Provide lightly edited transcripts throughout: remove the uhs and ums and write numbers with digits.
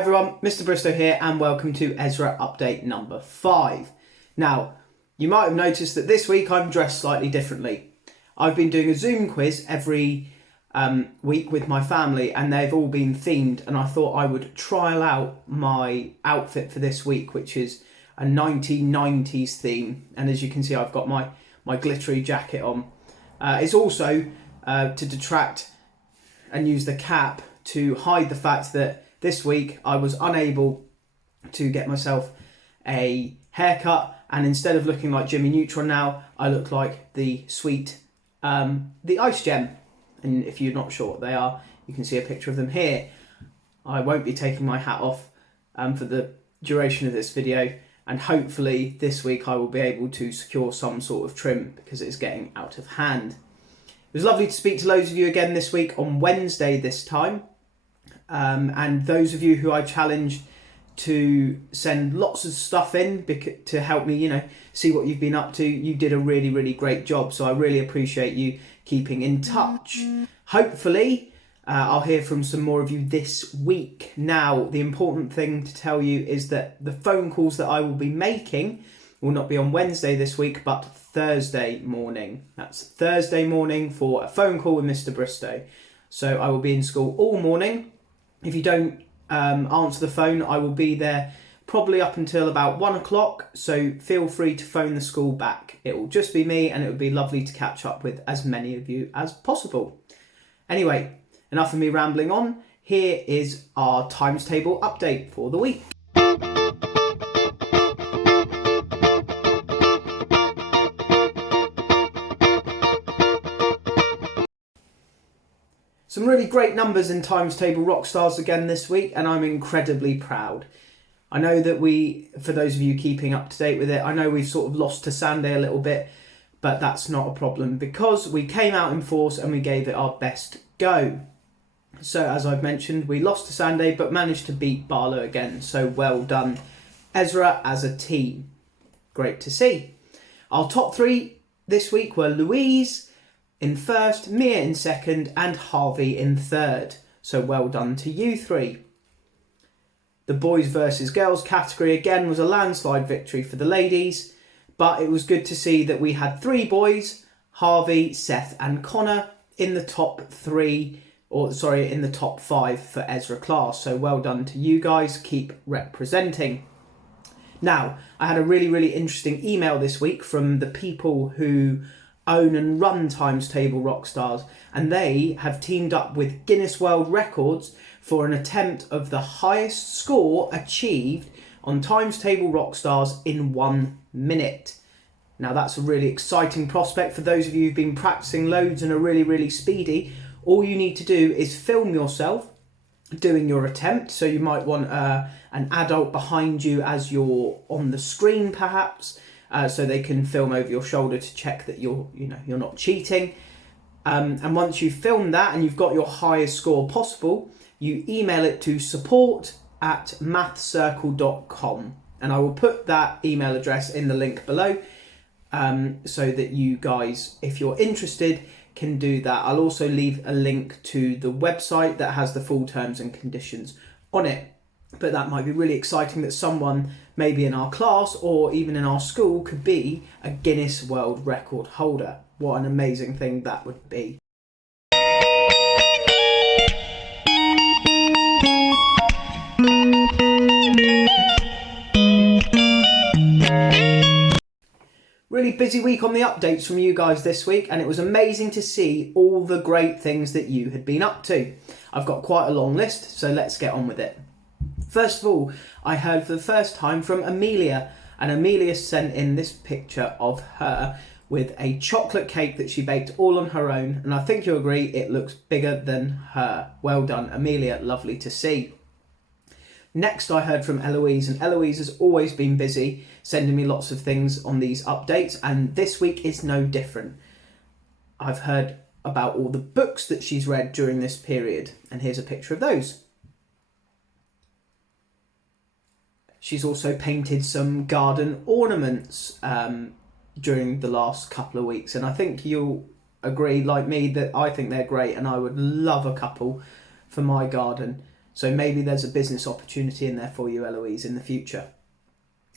Hi everyone, Mr Bristow here and welcome to Ezra update number 5. Now, you might have noticed that this week I'm dressed slightly differently. I've been doing a Zoom quiz every week with my family and they've all been themed, and I thought I would trial out my outfit for this week, which is a 1990s theme. And as you can see, I've got my glittery jacket on. It's also to detract and use the cap to hide the fact that this week I was unable to get myself a haircut, and instead of looking like Jimmy Neutron now, I look like the sweet, the Ice Gem. And if you're not sure what they are, you can see a picture of them here. I won't be taking my hat off for the duration of this video, and hopefully this week I will be able to secure some sort of trim because it's getting out of hand. It was lovely to speak to loads of you again this week on Wednesday this time. And those of you who I challenged to send lots of stuff in to help me, see what you've been up to, you did a really, really great job. So I really appreciate you keeping in touch. Hopefully, I'll hear from some more of you this week. Now, the important thing to tell you is that the phone calls that I will be making will not be on Wednesday this week, but Thursday morning. That's Thursday morning for a phone call with Mr Bristow. So I will be in school all morning. If you don't answer the phone, I will be there probably up until about 1 o'clock. So feel free to phone the school back. It will just be me, and it would be lovely to catch up with as many of you as possible. Anyway, enough of me rambling on. Here is our times table update for the week. Some really great numbers in Times Table Rockstars again this week, and I'm incredibly proud. I know that for those of you keeping up to date with it, I know we've sort of lost to Sunday a little bit, but that's not a problem because we came out in force and we gave it our best go. So as I've mentioned, we lost to Sunday but managed to beat Barlow again, so well done Ezra as a team. Great to see. Our top 3 this week were Louise in first, Mia in second, and Harvey in third. So well done to you 3. The boys versus girls category again was a landslide victory for the ladies, but it was good to see that we had 3 boys, Harvey, Seth and Connor, in the top 5 for Ezra class. So well done to you guys, keep representing. Now, I had a really, really interesting email this week from the people who own and run Times Table Rockstars, and they have teamed up with Guinness World Records for an attempt of the highest score achieved on Times Table Rockstars in 1 minute. Now that's a really exciting prospect for those of you who've been practicing loads and are really, really speedy. All you need to do is film yourself doing your attempt. So you might want an adult behind you as you're on the screen perhaps, so they can film over your shoulder to check that you're not cheating. And once you've filmed that and you've got your highest score possible, you email it to support@mathcircle.com, and I will put that email address in the link below, so that you guys, if you're interested, can do that. I'll also leave a link to the website that has the full terms and conditions on it. But that might be really exciting that someone maybe in our class or even in our school could be a Guinness World Record holder. What an amazing thing that would be. Really busy week on the updates from you guys this week, and it was amazing to see all the great things that you had been up to. I've got quite a long list, so let's get on with it. First of all, I heard for the first time from Amelia, and Amelia sent in this picture of her with a chocolate cake that she baked all on her own, and I think you'll agree it looks bigger than her. Well done, Amelia, lovely to see. Next, I heard from Eloise, and Eloise has always been busy sending me lots of things on these updates, and this week is no different. I've heard about all the books that she's read during this period, and here's a picture of those. She's also painted some garden ornaments during the last couple of weeks, and I think you'll agree like me that I think they're great, and I would love a couple for my garden. So maybe there's a business opportunity in there for you, Eloise, in the future.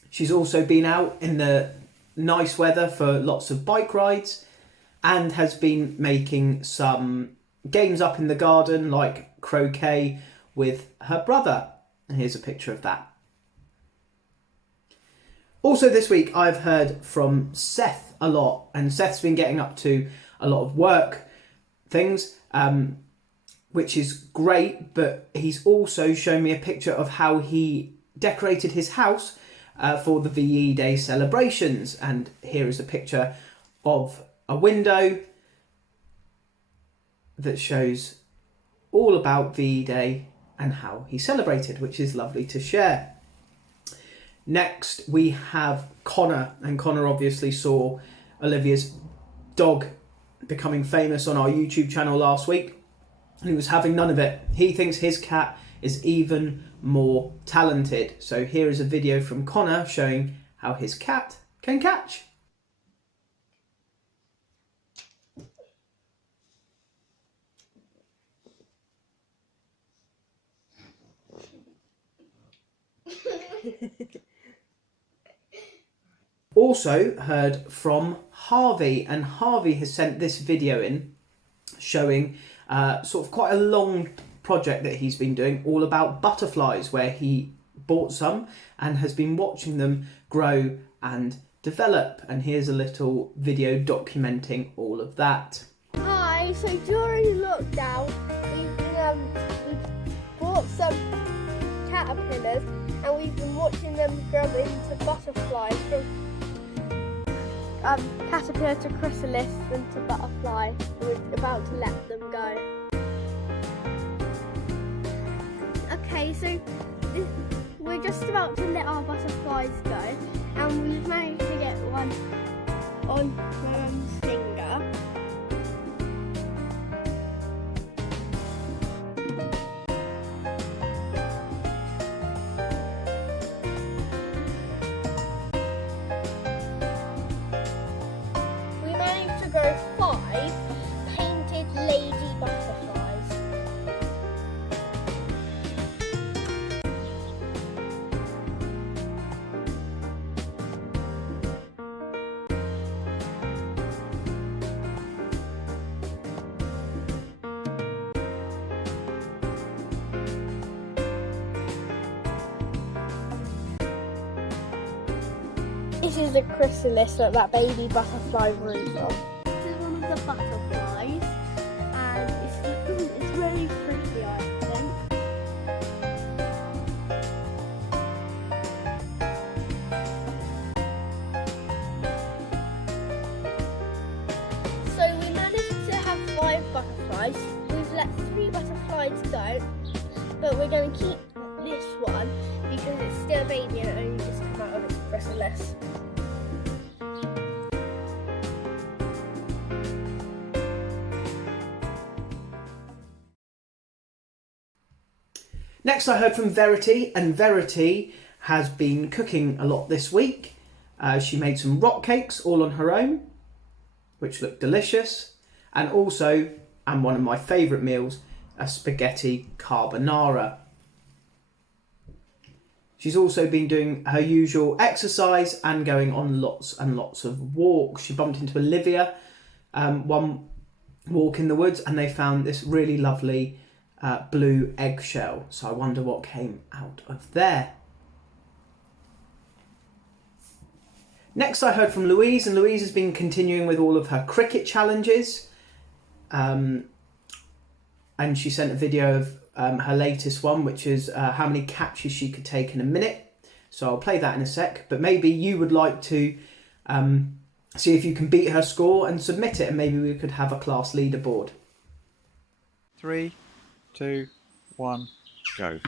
She's also been out in the nice weather for lots of bike rides and has been making some games up in the garden like croquet with her brother. And here's a picture of that. Also this week I've heard from Seth a lot, and Seth's been getting up to a lot of work things, which is great, but he's also shown me a picture of how he decorated his house for the VE Day celebrations. And here is a picture of a window that shows all about VE Day and how he celebrated, which is lovely to share. Next we have Connor, and Connor obviously saw Olivia's dog becoming famous on our YouTube channel last week, and he was having none of it. He thinks his cat is even more talented. So here is a video from Connor showing how his cat can catch. Also heard from Harvey, and Harvey has sent this video in showing sort of quite a long project that he's been doing all about butterflies, where he bought some and has been watching them grow and develop. And here's a little video documenting all of that. Hi, so during lockdown we've bought some caterpillars and we've been watching them grow into butterflies, from caterpillar to chrysalis and to butterfly. We're about to let them go. Okay, so we're just about to let our butterflies go, and we've managed to get one on Mum's finger. We managed to grow 5 painted lady butterflies. This is the chrysalis that baby butterfly grew from. This is one of the butterflies, and it's really pretty, I think. So we managed to have 5 butterflies. We've let 3 butterflies go, but we're going to keep this one because it's still a baby and it only just come out of its chrysalis. Next I heard from Verity, and Verity has been cooking a lot this week. She made some rock cakes all on her own, which looked delicious, and also, and one of my favourite meals, a spaghetti carbonara. She's also been doing her usual exercise and going on lots and lots of walks. She bumped into Olivia one walk in the woods, and they found this really lovely blue eggshell. So I wonder what came out of there. Next I heard from Louise, and Louise has been continuing with all of her cricket challenges. And she sent a video of her latest one, which is how many catches she could take in a minute. So I'll play that in a sec, but maybe you would like to see if you can beat her score and submit it, and maybe we could have a class leaderboard. 3, 2, 1, go.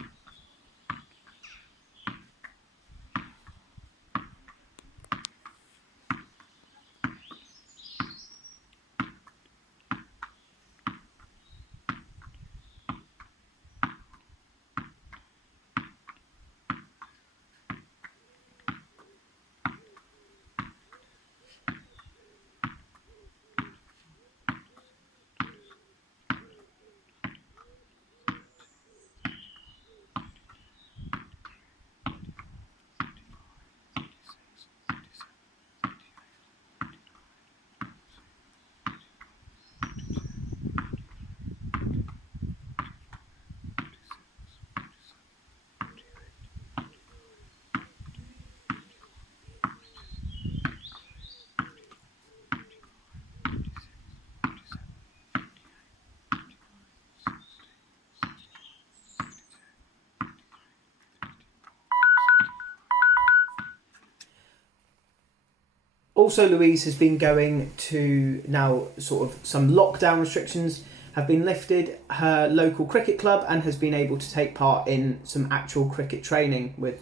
Also, Louise has been going to now sort of some lockdown restrictions have been lifted, her local cricket club, and has been able to take part in some actual cricket training with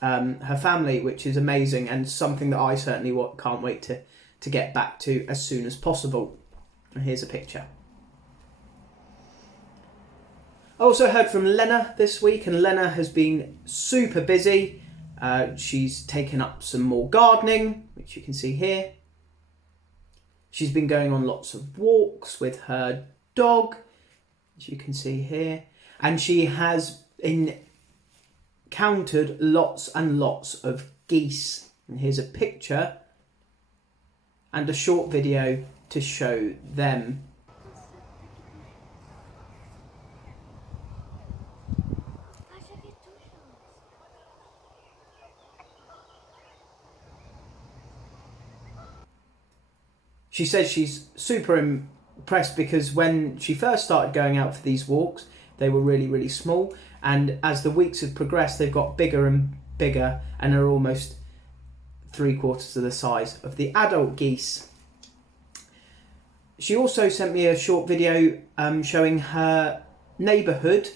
her family, which is amazing and something that I certainly can't wait to get back to as soon as possible. And here's a picture. I also heard from Lena this week, and Lena has been super busy. She's taken up some more gardening, which you can see here. She's been going on lots of walks with her dog, as you can see here. And she has encountered lots and lots of geese. And here's a picture and a short video to show them. She says she's super impressed because when she first started going out for these walks, they were really, really small. And as the weeks have progressed, they've got bigger and bigger and are almost 3/4 of the size of the adult geese. She also sent me a short video showing her neighbourhood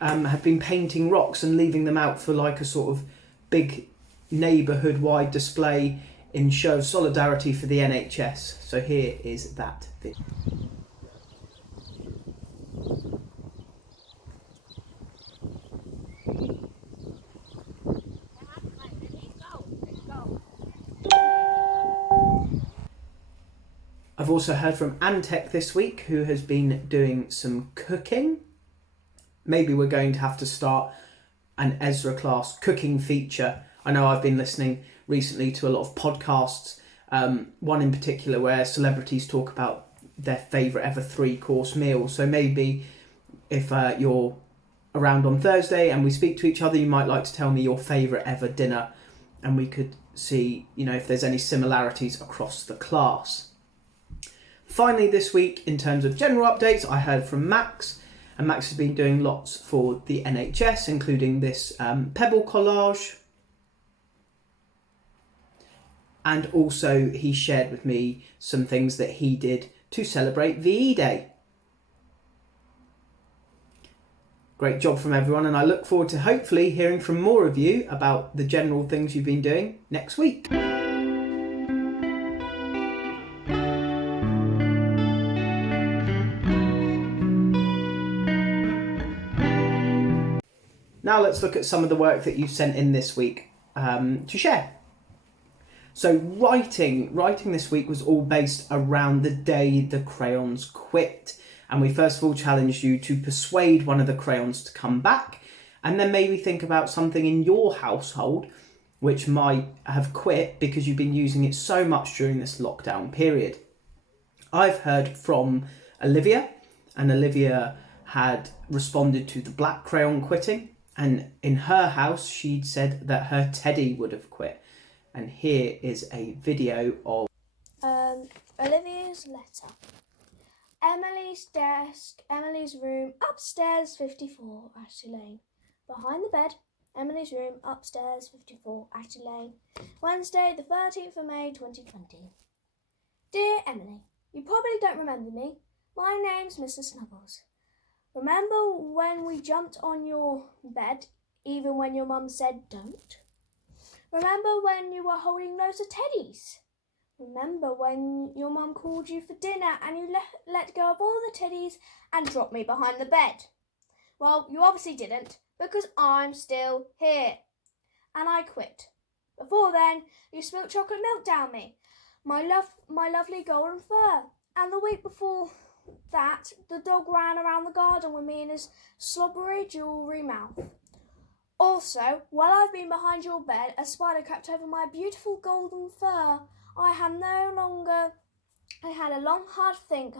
had been painting rocks and leaving them out for like a sort of big neighbourhood-wide display in show of solidarity for the NHS. So here is that video. I've also heard from Antec this week, who has been doing some cooking. Maybe we're going to have to start an Ezra class cooking feature. I know I've been listening recently to a lot of podcasts, one in particular where celebrities talk about their favourite ever 3-course meal. So maybe if you're around on Thursday and we speak to each other, you might like to tell me your favourite ever dinner, and we could see, if there's any similarities across the class. Finally this week, in terms of general updates, I heard from Max, and Max has been doing lots for the NHS, including this pebble collage. And also he shared with me some things that he did to celebrate VE Day. Great job from everyone, and I look forward to hopefully hearing from more of you about the general things you've been doing next week. Now let's look at some of the work that you've sent in this week to share. So writing this week was all based around the day the crayons quit. And we first of all challenged you to persuade one of the crayons to come back, and then maybe think about something in your household which might have quit because you've been using it so much during this lockdown period. I've heard from Olivia, and Olivia had responded to the black crayon quitting, and in her house she'd said that her teddy would have quit. And here is a video of Olivia's letter. Emily's desk, Emily's room, upstairs 54 Ashley Lane. Behind the bed, Emily's room, upstairs 54 Ashley Lane. Wednesday the 13th of May 2020. Dear Emily, you probably don't remember me. My name's Mr Snuggles. Remember when we jumped on your bed even when your mum said don't? Remember when you were holding loads of teddies? Remember when your mum called you for dinner and you let go of all the teddies and dropped me behind the bed? Well, you obviously didn't, because I'm still here. And I quit. Before then, you spilt chocolate milk down me, my lovely golden fur. And the week before that, the dog ran around the garden with me in his slobbery jewellery mouth. Also, while I've been behind your bed, a spider crept over my beautiful golden fur. I had a long hard think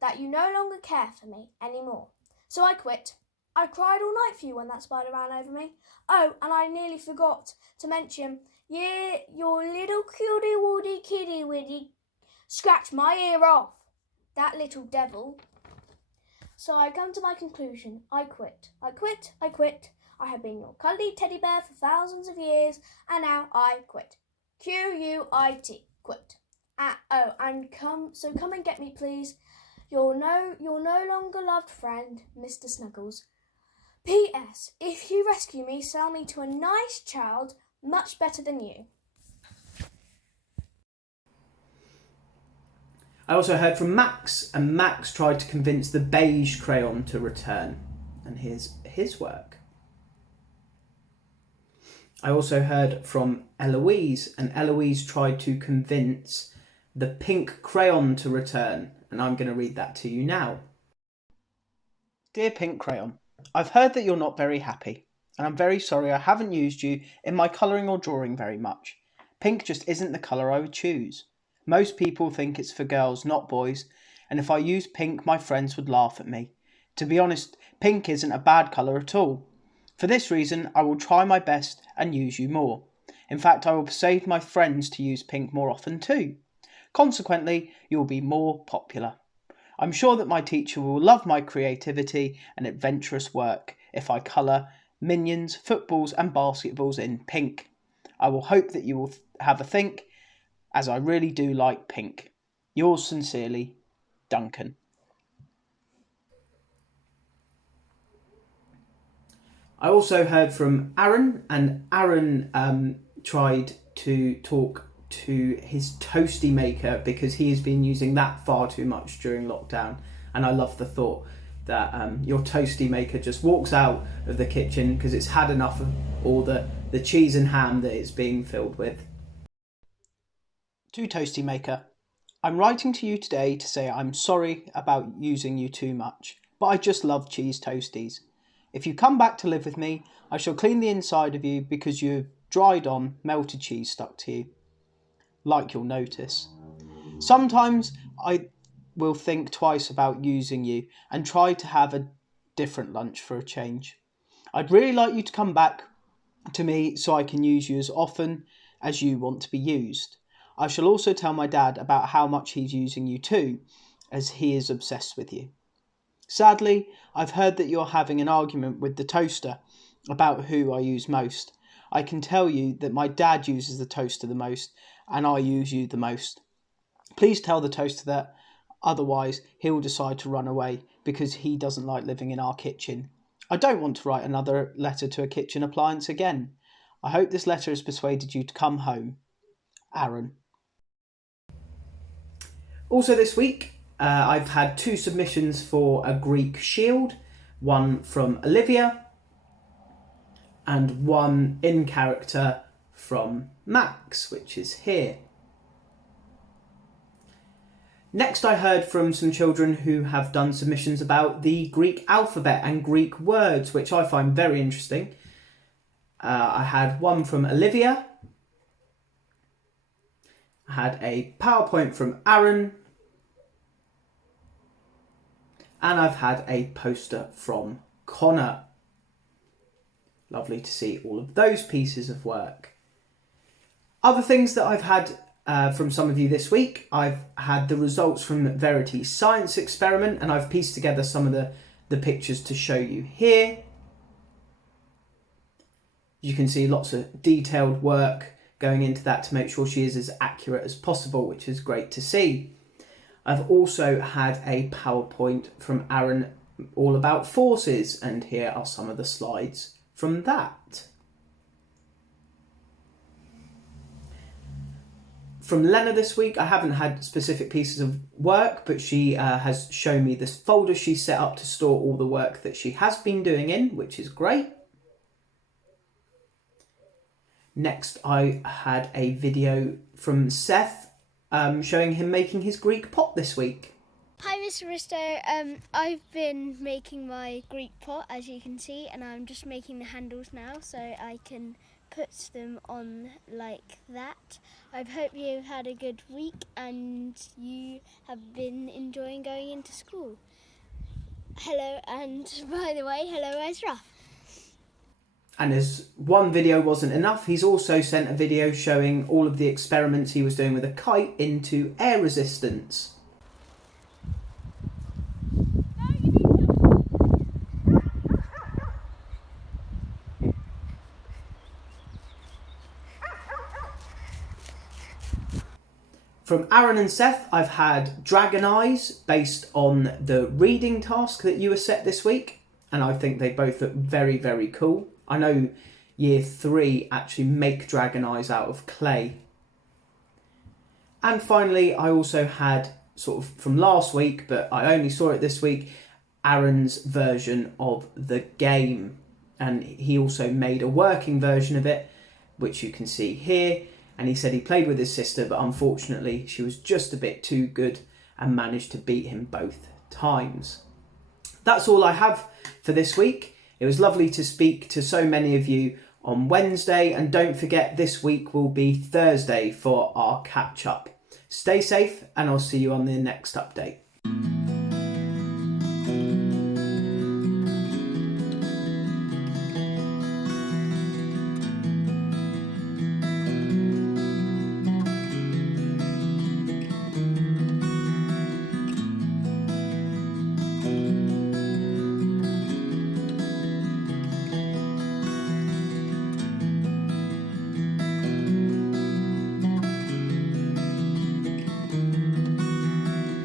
that you no longer care for me anymore. So I quit. I cried all night for you when that spider ran over me. Oh, and I nearly forgot to mention, yeah, your little cutie woody kitty widdy scratched my ear off. That little devil. So I come to my conclusion. I quit. I quit. I quit. I have been your cuddly teddy bear for thousands of years, and now I quit. Quit. Quit. And come and get me, please. Your no longer loved friend, Mr. Snuggles. P.S. If you rescue me, sell me to a nice child, much better than you. I also heard from Max, and Max tried to convince the beige crayon to return. And here's his work. I also heard from Eloise, and Eloise tried to convince the pink crayon to return. And I'm going to read that to you now. Dear Pink Crayon, I've heard that you're not very happy, and I'm very sorry I haven't used you in my colouring or drawing very much. Pink just isn't the colour I would choose. Most people think it's for girls, not boys, and if I used pink, my friends would laugh at me. To be honest, pink isn't a bad colour at all. For this reason, I will try my best and use you more. In fact, I will persuade my friends to use pink more often too. Consequently, you will be more popular. I'm sure that my teacher will love my creativity and adventurous work if I colour minions, footballs and basketballs in pink. I will hope that you will have a think, as I really do like pink. Yours sincerely, Duncan. I also heard from Aaron, and Aaron tried to talk to his toasty maker because he has been using that far too much during lockdown. And I love the thought that your toasty maker just walks out of the kitchen because it's had enough of all the cheese and ham that it's being filled with. To Toasty Maker, I'm writing to you today to say I'm sorry about using you too much, but I just love cheese toasties. If you come back to live with me, I shall clean the inside of you because you've dried on melted cheese stuck to you. Like you'll notice. Sometimes I will think twice about using you and try to have a different lunch for a change. I'd really like you to come back to me so I can use you as often as you want to be used. I shall also tell my dad about how much he's using you too, as he is obsessed with you. Sadly, I've heard that you're having an argument with the toaster about who I use most. I can tell you that my dad uses the toaster the most, and I use you the most. Please tell the toaster that, otherwise he'll decide to run away because he doesn't like living in our kitchen. I don't want to write another letter to a kitchen appliance again. I hope this letter has persuaded you to come home. Aaron. Also this week, I've had 2 submissions for a Greek shield, one from Olivia and one in character from Max, which is here. Next, I heard from some children who have done submissions about the Greek alphabet and Greek words, which I find very interesting. I had one from Olivia. I had a PowerPoint from Aaron. And I've had a poster from Connor. Lovely to see all of those pieces of work. Other things that I've had from some of you this week, I've had the results from Verity's science experiment, and I've pieced together some of the pictures to show you here. You can see lots of detailed work going into that to make sure she is as accurate as possible, which is great to see. I've also had a PowerPoint from Aaron all about forces, and here are some of the slides from that. From Lena this week, I haven't had specific pieces of work, but she has shown me this folder she set up to store all the work that she has been doing in, which is great. Next, I had a video from Seth showing him making his Greek pot this week. Hi Mr Bristow, I've been making my Greek pot as you can see, and I'm just making the handles now so I can put them on like that. I hope you've had a good week and you have been enjoying going into school. Hello, and by the way, hello Ezra. And as one video wasn't enough, he's also sent a video showing all of the experiments he was doing with a kite into air resistance. From Aaron and Seth, I've had Dragon Eyes based on the reading task that you were set this week. And I think they both look very, very cool. I know year 3 actually make dragon eyes out of clay. And finally, I also had, sort of from last week, but I only saw it this week, Aaron's version of the game. And he also made a working version of it, which you can see here. And he said he played with his sister, but unfortunately she was just a bit too good and managed to beat him both times. That's all I have for this week. It was lovely to speak to so many of you on Wednesday, and don't forget this week will be Thursday for our catch up. Stay safe and I'll see you on the next update.